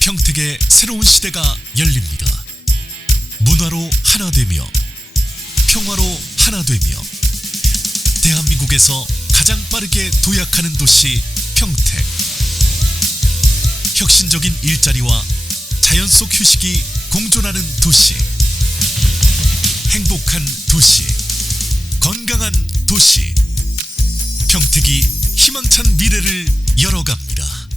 평택의 새로운 시대가 열립니다. 문화로 하나 되며 평화로 하나 되며 대한민국에서 가장 빠르게 도약하는 도시 평택. 혁신적인 일자리와 자연 속 휴식이 공존하는 도시. 행복한 도시, 건강한 도시. 평택이 희망찬 미래를 열어갑니다.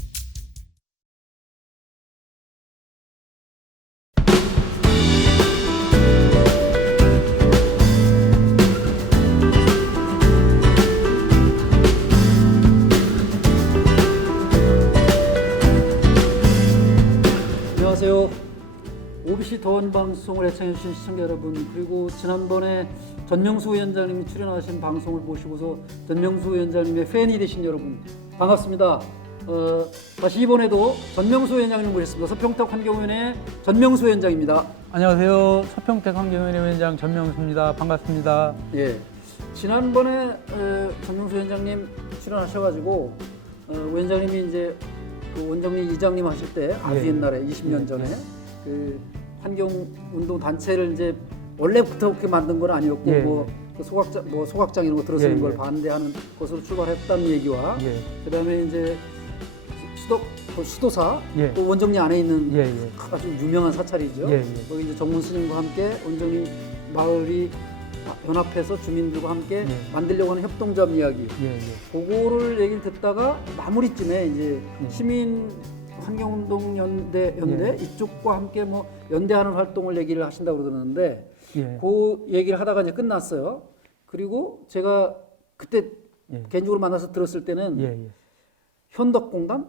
안녕하세요. OBC 더원 방송을 애청해주신 시청자 여러분, 그리고 지난번에 전명수 위원장님이 출연하신 방송을 보시고서 전명수 위원장님의 팬이 되신 여러분 반갑습니다. 다시 이번에도 전명수 위원장님 모셨습니다. 서평택 환경위원회 전명수 위원장입니다. 안녕하세요. 서평택 환경위원회 위원장 전명수입니다. 반갑습니다. 예, 지난번에 전명수 위원장님 출연하셔가지고 위원장님이 이제 그 원정리 이장님 하실 때 아주 예. 옛날에 20년 전에 그 환경운동 단체를 이제 원래부터 그렇게 만든 건 아니었고 예. 그 소각장 이런 거 들어서는 예. 걸 반대하는 것으로 출발했다는 얘기와 예. 그다음에 이제 수도사 예. 또 원정리 안에 있는 예. 아주 유명한 사찰이죠. 예. 거기 이제 정문 스님과 함께 원정리 마을이 연합해서 주민들과 함께 만들려고 하는 협동조합 이야기. 그거를 얘기를 듣다가 마무리쯤에 이제 시민 환경운동 연대 이쪽과 함께 뭐 연대하는 활동을 얘기를 하신다고 그러는데 그 얘기를 하다가 이제 끝났어요. 그리고 제가 그때 개인적으로 만나서 들었을 때는 현덕공단,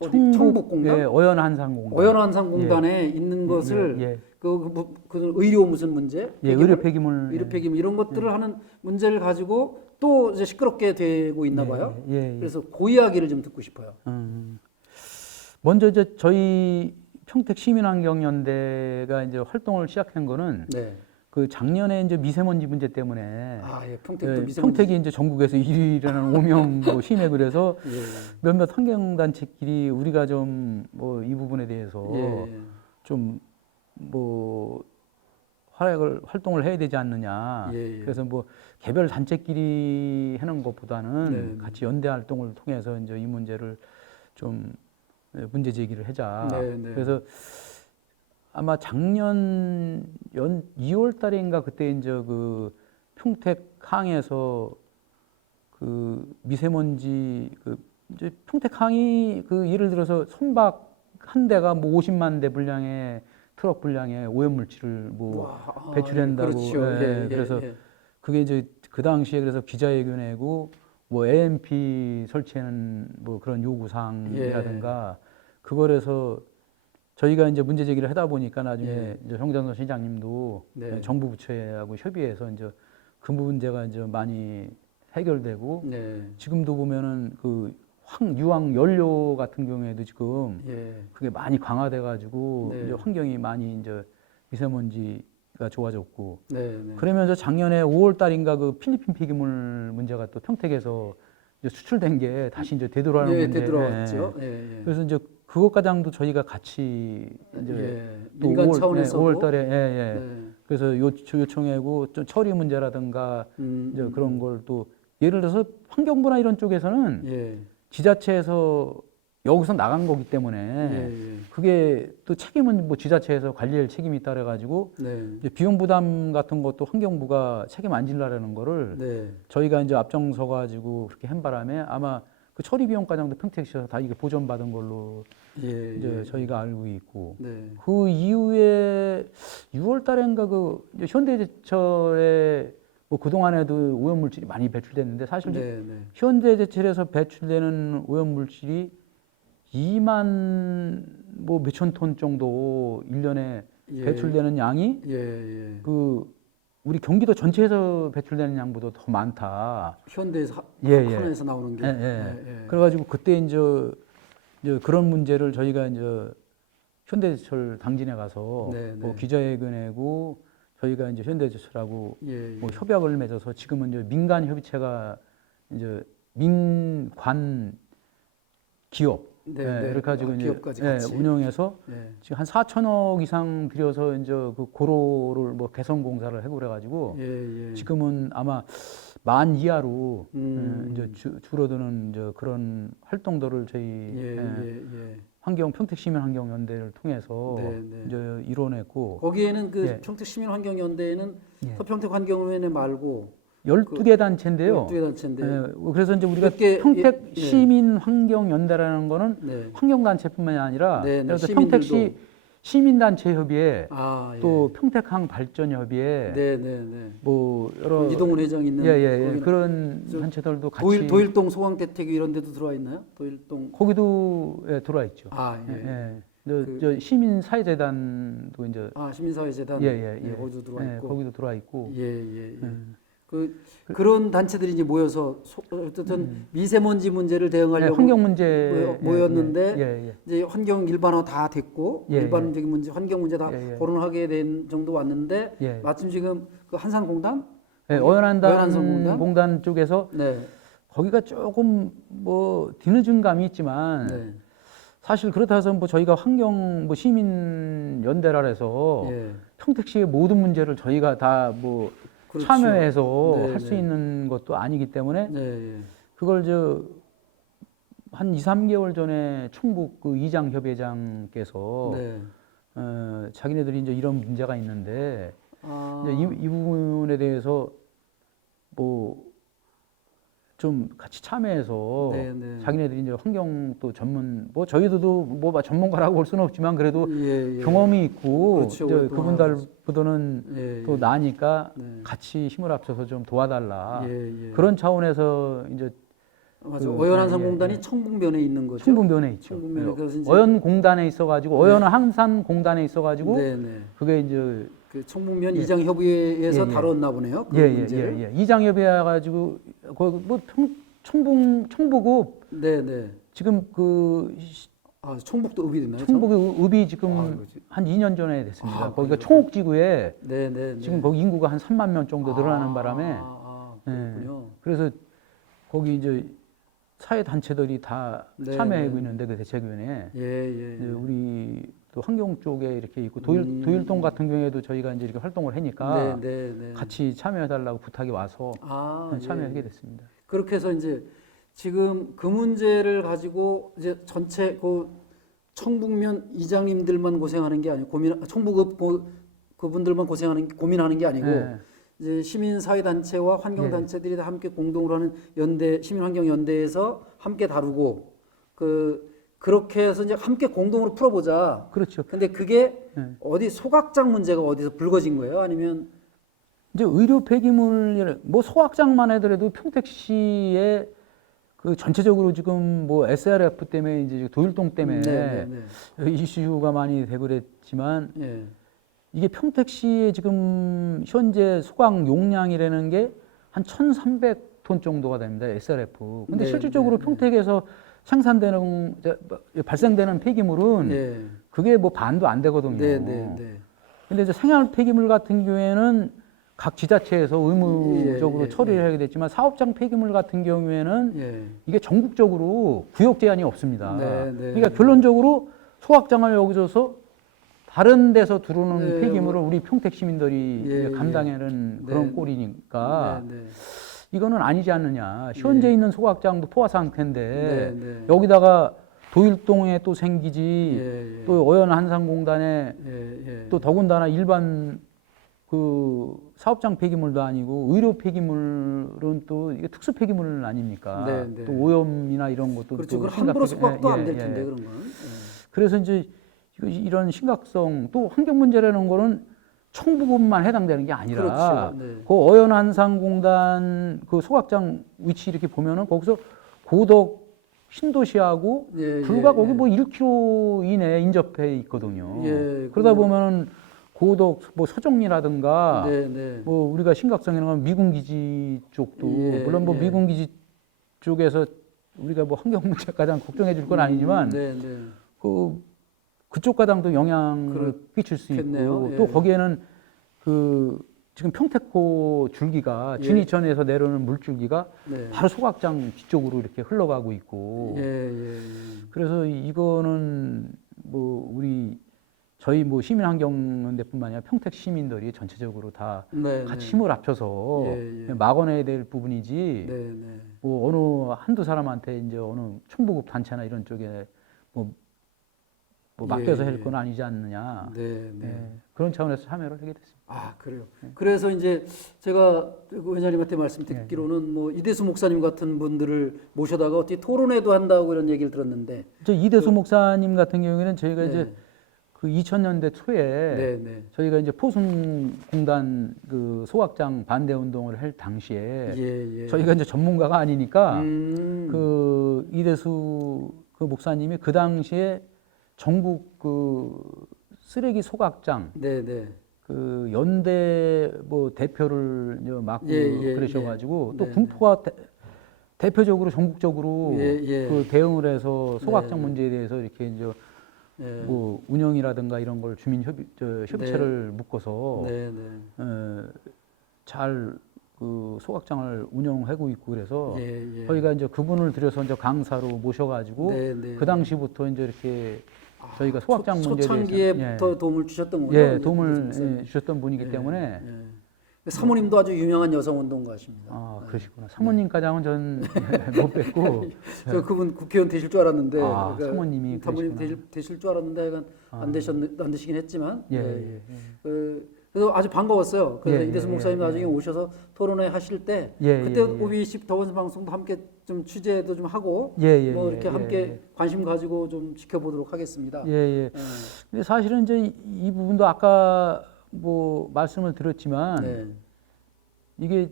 청북공단, 어연한산공단에 있는 것을 그 의료 무슨 문제, 의료 폐기물, 이런 것들을 하는 문제를 가지고 또 이제 시끄럽게 되고 있나 봐요. 그래서 그 이야기를 좀 듣고 싶어요. 먼저 이제 저희 평택 시민환경연대가 이제 활동을 시작한 거는 그 작년에 이제 미세먼지 문제 때문에 평택이 이제 전국에서 1위라는 오명도 심해. 그래서 몇몇 환경단체끼리 우리가 좀 뭐 이 부분에 대해서 좀 뭐 활동을 해야 되지 않느냐. 그래서 뭐 개별 단체끼리 하는 것보다는 같이 연대 활동을 통해서 이제 이 문제를 좀 문제 제기를 하자. 그래서 아마 작년 2월 달인가 그때 이제 그 평택 항에서 그 미세먼지 그 이제 평택 항이 그 예를 들어서 선박 한 대가 뭐 50만 대 분량의 트럭 분량의 오염물질을 뭐 배출한다고. 그래서 그게 이제 그 당시에 그래서 기자회견하고 뭐 AMP 설치하는 뭐 그런 요구사항이라든가 그거에서 저희가 이제 문제 제기를 하다 보니까 나중에 이제 정전선 시장님도 정부 부처하고 협의해서 이제 그 문제가 이제 많이 해결되고 지금도 보면은 그 유황 연료 같은 경우에도 지금 그게 많이 강화돼 가지고 이제 환경이 많이 이제 미세먼지가 좋아졌고 그러면서 작년에 5월 달인가 그 필리핀 폐기물 문제가 또 평택에서 이제 수출된 게 다시 이제 되돌아오는 문제. 되돌아왔죠. 그래서 이제 그것 과정도 저희가 같이 이제 또 민간 차원에서도 5월 달에 그래서 요청하고 좀 처리 문제라든가 이제 그런 걸 또 예를 들어서 환경부나 이런 쪽에서는 지자체에서 여기서 나간 거기 때문에 그게 또 책임은 뭐 지자체에서 관리할 책임이 따라 가지고 이제 비용 부담 같은 것도 환경부가 책임 안 지려는 거를 저희가 이제 앞장서 가지고 그렇게 한 바람에 아마 그 처리 비용 과정도 평택시에서 다 이게 보전받은 걸로 이제 저희가 알고 있고 그 이후에 6월 달인가 그 현대제철에 뭐 그동안에도 오염물질이 많이 배출됐는데 사실 현대제철에서 배출되는 오염물질이 2만 뭐 몇천 톤 정도 1년에 배출되는 양이 그 우리 경기도 전체에서 배출되는 양보다 더 많다. 현대에서 한에서 나오는 게. 그래가지고 그때 이제 그런 문제를 저희가 이제 현대제철 당진에 가서 뭐 기자회견하고 저희가 이제 현대제철하고 뭐 협약을 맺어서 지금은 이제 민간 협의체가 이제 민관 기업 이렇게 가지고 이제 기업까지 같이. 운영해서 네. 지금 한 4천억 이상 들여서 이제 그 고로를 뭐 개선 공사를 하고 그래가지고 지금은 아마 만 이하로 이제 줄어드는 이제 그런 활동들을 저희 환경 평택시민환경연대를 통해서 이제 이뤄냈고 거기에는 그 평택시민환경연대에는 서평택환경위원회 말고 12개 단체인데요. 12개 단체인데. 그래서 이제 우리가 평택 시민 환경 연대라는 거는 환경 단체뿐만이 아니라 그래서 평택시 시민 단체 협의회 또 평택항 발전 협의회 뭐 여러 이동훈 회장 있는 그런 단체들도 같이 도일동 소강대택 이런 데도 들어와 있나요? 도일동 거기도 들어와 있죠. 저 시민사회재단도 이제 시민사회재단 거기도 들어와 있고 거기도 들어와 있고 그런 단체들이 이제 모여서 어쨌든 미세먼지 문제를 대응하려고 환경 문제 모였는데 이제 환경 일반화 다 됐고 일반적인 문제, 환경 문제 다 거론하게 된 정도 왔는데 마침 지금 그 한산공단, 어연한공단 쪽에서 거기가 조금 뭐 뒤늦은 감이 있지만 사실 그렇다 해서 뭐 저희가 환경 뭐 시민 연대라 해서 평택시의 모든 문제를 저희가 다 뭐 참여해서 할 수 있는 것도 아니기 때문에 그걸 한 2, 3개월 전에 충북 그 이장 협의회장께서 자기네들이 이제 이런 문제가 있는데 이제 이 부분에 대해서 뭐 좀 같이 참여해서 자기네들이 이제 환경 또 전문 뭐 저희들도 뭐 전문가라고 볼 수는 없지만 그래도 경험이 있고 그분들보다는 또 나니까 같이 힘을 합쳐서 좀 도와달라 그런 차원에서 이제 어연한산공단이 청북면에 있는 거죠. 청북면에 있죠. 어연공단에 있어가지고 어연한산공단에 있어가지고 그게 이제 그 청북면 이장협의회에서 다뤘나 보네요. 그 문제를. 이장협의회 가지고 뭐 청북읍 지금 그 청북도 읍이 됐나요? 청북의 읍이 지금 한 2년 전에 됐습니다. 거기가 총옥지구에 지금 거기 인구가 한 3만 명 정도 늘어나는 바람에 그래서 거기 이제 사회 단체들이 다 참여하고 있는데 그 대책위원회에 우리 또 환경 쪽에 이렇게 있고 도일동 같은 경우에도 저희가 이제 이렇게 활동을 하니까 같이 참여해달라고 부탁이 와서 참여하게 됐습니다. 그렇게 해서 이제 지금 그 문제를 가지고 이제 전체 그 청북면 이장님들만 고생하는 게 아니고 청북읍 그분들만 고민하는 게 아니고 이제 시민사회단체와 환경단체들이 다 함께 공동으로 하는 연대 시민환경연대에서 함께 다루고 그렇게 해서 이제 함께 공동으로 풀어보자. 그렇죠. 근데 그게 어디 소각장 문제가 어디서 불거진 거예요? 아니면 이제 의료 폐기물 뭐 소각장만 해더라도 평택시에 그 전체적으로 지금 뭐 SRF 때문에 이제 도일동 때문에 이슈가 많이 되고 그랬지만 이게 평택시에 지금 현재 소각 용량이라는 게 한 1,300톤 정도가 됩니다. SRF. 근데 실질적으로 평택에서 생산되는 발생되는 폐기물은 그게 뭐 반도 안 되거든요. 근데 이제 생활 폐기물 같은 경우에는 각 지자체에서 의무적으로 처리를 하게 됐지만 사업장 폐기물 같은 경우에는 이게 전국적으로 구역 제한이 없습니다. 그러니까 결론적으로 소각장을 여기저서 다른 데서 들어오는 폐기물을 우리 평택 시민들이 감당하는 그런 꼴이니까 이거는 아니지 않느냐. 현재 있는 소각장도 포화 상태인데 여기다가 도일동에 또 생기지 또 어연한산공단에 또 더군다나 일반 그 사업장 폐기물도 아니고 의료 폐기물은 또 이게 특수 폐기물 아닙니까? 또 오염이나 이런 것도 그렇죠. 또 함부로 소각도 안 될 텐데 그런 거는. 그래서 이제 이런 심각성 또 환경 문제라는 거는 청북읍만 해당되는 게 아니라 그 어연한산공단 그 소각장 위치 이렇게 보면은 거기서 고덕 신도시하고 불과 거기 뭐 1km 이내에 인접해 있거든요. 그러다 보면은 고덕 뭐 서정리라든가 뭐 우리가 심각성이라는 건 미군기지 쪽도 물론 뭐 미군기지 쪽에서 우리가 뭐 환경 문제 가장 걱정해 줄 건 아니지만 그쪽 가당도 영향을 끼칠 수 있고 또 거기에는 그 지금 평택호 줄기가 예. 진이천에서 내려오는 물줄기가 네. 바로 소각장 뒤쪽으로 이렇게 흘러가고 있고 그래서 이거는 뭐 저희 뭐 시민환경연대뿐만 아니라 평택 시민들이 전체적으로 다 같이 힘을 합쳐서 막아내야 될 부분이지 뭐 어느 한두 사람한테 이제 어느 총부급 단체나 이런 쪽에 뭐 맡겨서 할 건 아니지 않느냐. 그런 차원에서 참여를 하게 됐습니다. 아, 그래요. 그래서 이제 제가 그 회장님한테 말씀 듣기로는 뭐 이대수 목사님 같은 분들을 모셔다가 어떻게 토론회도 한다고 이런 얘기를 들었는데. 저 이대수 목사님 같은 경우에는 저희가 이제 그 2000년대 초에 저희가 이제 포순공단 그 소각장 반대 운동을 할 당시에 저희가 이제 전문가가 아니니까 그 이대수 그 목사님이 그 당시에 전국 그 쓰레기 소각장 그 연대 뭐 대표를 맡고 그러셔가지고 또 군포가 대표적으로 전국적으로 그 대응을 해서 소각장 문제에 대해서 이렇게 이제 뭐 운영이라든가 이런 걸 협의체를 묶어서 잘 그 소각장을 운영하고 있고 그래서 저희가 이제 그분을 들여서 이제 강사로 모셔가지고 그 당시부터 이제 이렇게 저희가 소각장 문제에 초창기에부터 도움을 주셨던 거죠. 도움을 주셨던 분이기 때문에 사모님도 아주 유명한 여성 운동가십니다. 아, 그러시구나. 사모님까지는 전 못 뵙고 저 그분 국회의원 되실 줄 알았는데 그러니까 사모님이 되실 줄 알았는데 안 되시긴 했지만 그래서 아주 반가웠어요. 그래서 이대수 목사님 나중에 오셔서 토론회 하실 때 그때 OBC 더원스 방송도 함께 좀 취재도 좀 하고 뭐 이렇게 함께 관심 가지고 좀 지켜보도록 하겠습니다. 근데 사실은 이제 이 부분도 아까 뭐 말씀을 드렸지만 이게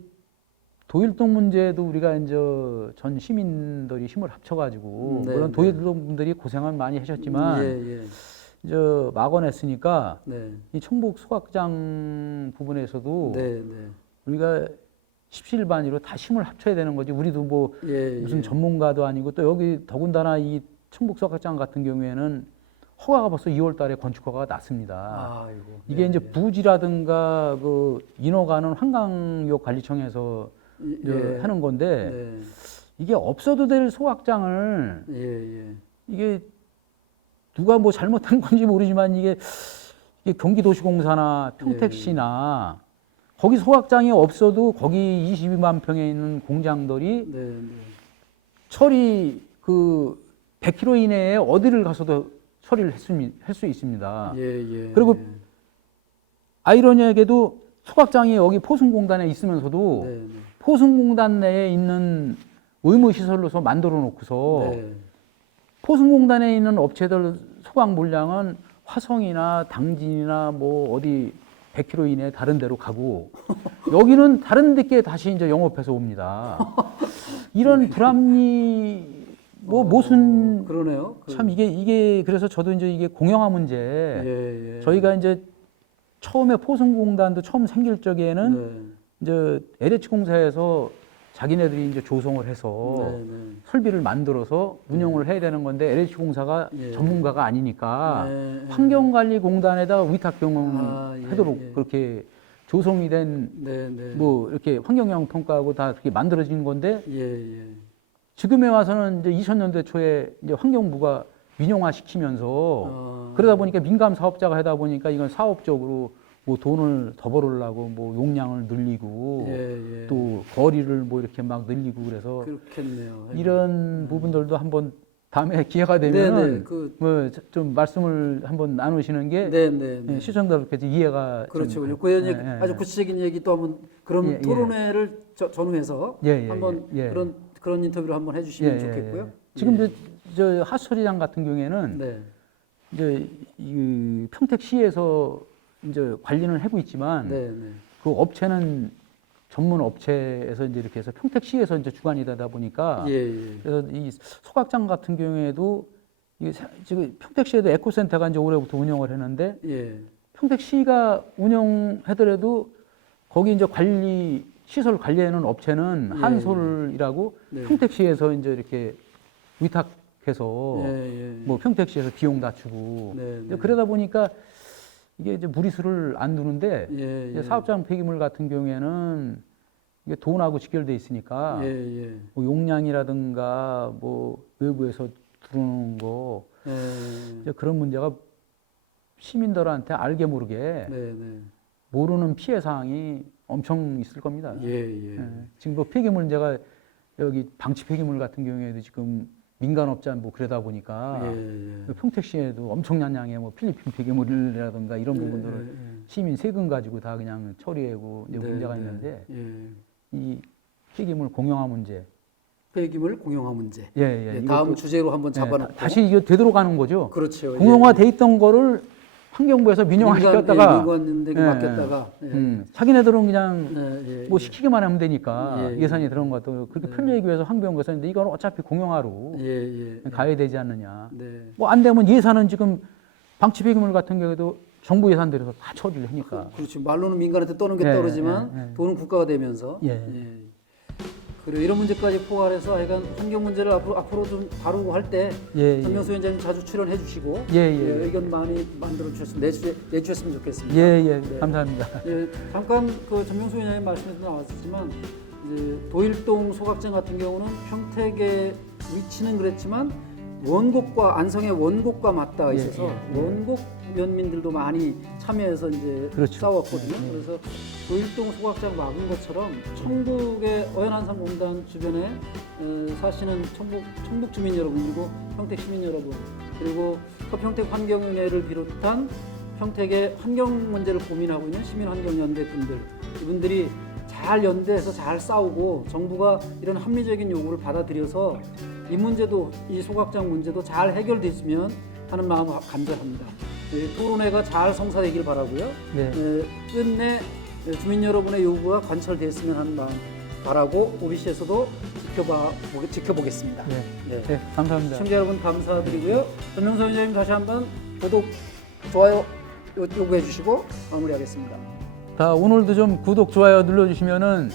도일동 문제도 우리가 이제 전 시민들이 힘을 합쳐가지고 물론 도일동 분들이 고생을 많이 하셨지만 이제 막아냈으니까 이 청북 소각장 부분에서도 우리가 십시일반으로 다 힘을 합쳐야 되는 거지. 우리도 뭐 무슨 전문가도 아니고 또 여기 더군다나 이 청북 소각장 같은 경우에는 허가가 벌써 2월달에 건축 허가가 났습니다. 이게 이제 부지라든가 그 인허가는 한강역 관리청에서 하는 건데 이게 없어도 될 소각장을 이게 누가 뭐 잘못한 건지 모르지만 이게 경기도시공사나 평택시나 거기 소각장이 없어도 거기 22만 평에 있는 공장들이 처리 그 100km 이내에 어디를 가서도 처리를 할 수 있습니다. 그리고 아이러니하게도 소각장이 여기 포순공단에 있으면서도 포순공단 내에 있는 의무시설로서 만들어 놓고서 포순공단에 있는 업체들 소각 물량은 화성이나 당진이나 뭐 어디 100km 이내 다른 데로 가고 여기는 다른 데께 다시 이제 영업해서 옵니다. 이런 불합리 뭐 무슨 그러네요. 참 이게 그래서 저도 이제 이게 공영화 문제 저희가 이제 처음에 포순공단도 처음 생길 적에는 이제 LH공사에서 자기네들이 이제 조성을 해서 설비를 만들어서 운영을 해야 되는 건데 LH공사가 전문가가 아니니까 환경관리공단에다가 위탁 경영하도록 그렇게 조성이 된 뭐 이렇게 환경영향 평가하고 다 그렇게 만들어진 건데 지금에 와서는 이제 2000년대 초에 이제 환경부가 민영화 시키면서 그러다 보니까 민간 사업자가 하다 보니까 이건 사업적으로 뭐 돈을 더 벌으려고 뭐 용량을 늘리고 또 거리를 뭐 이렇게 막 늘리고 그래서 그렇겠네요. 이런 부분들도 한번 다음에 기회가 되면 뭐 좀 말씀을 한번 나누시는 게 시청자들께서 이해가 그렇죠. 그 아주 구체적인 얘기 또 한번 그런 토론회를 전후해서 한번 그런 인터뷰를 한번 해주시면 좋겠고요. 지금 저 하수처리장 같은 경우에는 이제 이 평택시에서 이제 관리는 하고 있지만 그 업체는 전문 업체에서 이제 이렇게 해서 평택시에서 이제 주관이 되다 보니까 그래서 이 소각장 같은 경우에도 지금 평택시에도 에코센터가 이제 올해부터 운영을 했는데 평택시가 운영하더라도 거기 이제 시설 관리하는 업체는 한솔이라고 평택시에서 이제 이렇게 위탁해서 뭐 평택시에서 비용 낮추고 그러다 보니까 이게 이제 무리수를 안 두는데 이제 사업장 폐기물 같은 경우에는 이게 돈하고 직결돼 있으니까 뭐 용량이라든가 뭐 외부에서 들어오는 거 이제 그런 문제가 시민들한테 알게 모르게 모르는 피해 사항이 엄청 있을 겁니다. 지금 뭐 폐기물 문제가 여기 방치 폐기물 같은 경우에도 지금 민간업자 뭐 그러다 보니까 평택시에도 엄청난 양의 뭐 필리핀 폐기물이라든가 이런 부분들을 시민 세금 가지고 다 그냥 처리하고 이제 문제가 있는데 이 폐기물 공용화 문제. 폐기물 공용화 문제. 다음 주제로 한번 잡아놓고 다시 이거 되돌아가는 거죠. 그렇죠. 공용화돼 있던 거를 환경부에서 민영화 시켰다가 민간연대에 맡겼다가 자기네들은 그냥 뭐 시키기만 하면 되니까 예산이 들어간 것도 그렇게 편리하기 위해서 환경부에서 했는데 이건 어차피 공용화로 가야 되지 않느냐. 뭐 안 되면 예산은 지금 방치 폐기물 같은 경우에도 정부 예산 들여서 다 처리를 하니까. 그렇죠. 말로는 민간한테 떠는 게 떠오르지만 돈은 국가가 되면서. 그래 이런 문제까지 포괄해서 하여간 환경 문제를 앞으로 좀 다루고 할 때 전명수 위원장님 자주 출연해 주시고 의견 많이 만들어 내주셨으면 좋겠습니다. 감사합니다. 잠깐 그 전명수 위원장님 말씀에도 나왔었지만 이제 도일동 소각장 같은 경우는 평택의 위치는 그랬지만 원곡과 안성의 원곡과 맞닿아 있어서 원곡 면민들도 많이 참여해서 이제 싸웠거든요. 그래서 도일동 소각장 막은 것처럼 청북의 어연한산공단 주변에 사시는 청북 주민 여러분 그리고 평택 시민 여러분 그리고 서평택 환경위원회를 비롯한 평택의 환경 문제를 고민하고 있는 시민환경연대 분들 이분들이 잘 연대해서 잘 싸우고 정부가 이런 합리적인 요구를 받아들여서 이 문제도 이 소각장 문제도 잘 해결됐으면 하는 마음을 간절합니다. 토론회가 잘 성사되길 바라고요. 끝내 주민 여러분의 요구가 관철됐으면 하는 마음 바라고 OBC에서도 지켜보겠습니다. 감사합니다. 시청자 여러분 감사드리고요. 전명수 위원장님 다시 한번 구독, 좋아요 요구해 주시고 마무리하겠습니다. 오늘도 좀 구독, 좋아요 눌러주시면은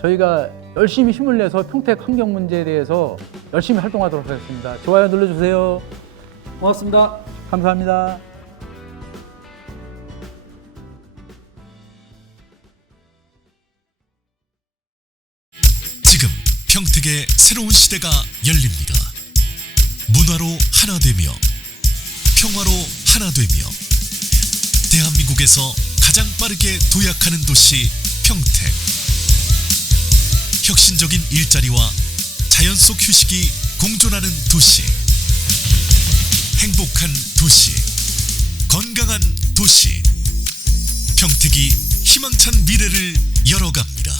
저희가 열심히 힘을 내서 평택 환경 문제에 대해서 열심히 활동하도록 하겠습니다. 좋아요 눌러주세요. 고맙습니다. 감사합니다. 지금 평택의 새로운 시대가 열립니다. 문화로 하나 되며 평화로 하나 되며 대한민국에서 가장 빠르게 도약하는 도시 평택. 혁신적인 일자리와 자연 속 휴식이 공존하는 도시. 행복한 도시. 건강한 도시. 평택이 희망찬 미래를 열어갑니다.